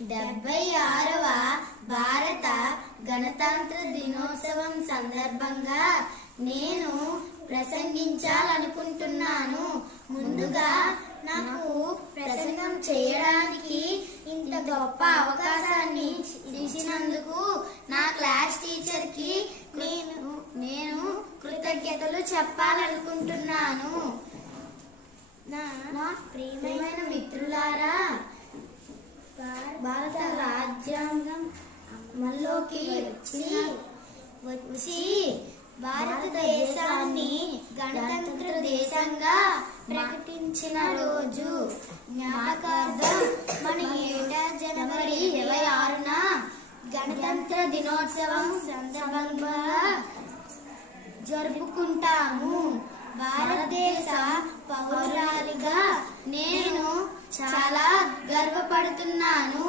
76వ భారత గణతంత్ర దినోత్సవం సందర్భంగా నేను ప్రసంగించాలనుకుంటున్నాను. ముందుగా నాకు ప్రసంగం చేయడానికి ఇంత గొప్ప అవకాశాన్ని ఇచ్చినందుకు నా క్లాస్ టీచర్ కి నేను కృతజ్ఞతలు చెప్పాలనుకుంటున్నాను. నా ప్రియమైన మిత్రులారా, భారత రాజ్యాంగం అమల్లోకి వచ్చి భారతదేశాన్ని గణతంత్ర దేశంగా ప్రకటించిన రోజు జ్ఞాపకార్థం మన ఏటా జనవరి 26న గణతంత్ర దినోత్సవం సందర్భంగా జరుపుకుంటాము. భారతదేశ పౌరురాలిగా నేను చాలా గర్వపడుతున్నాను.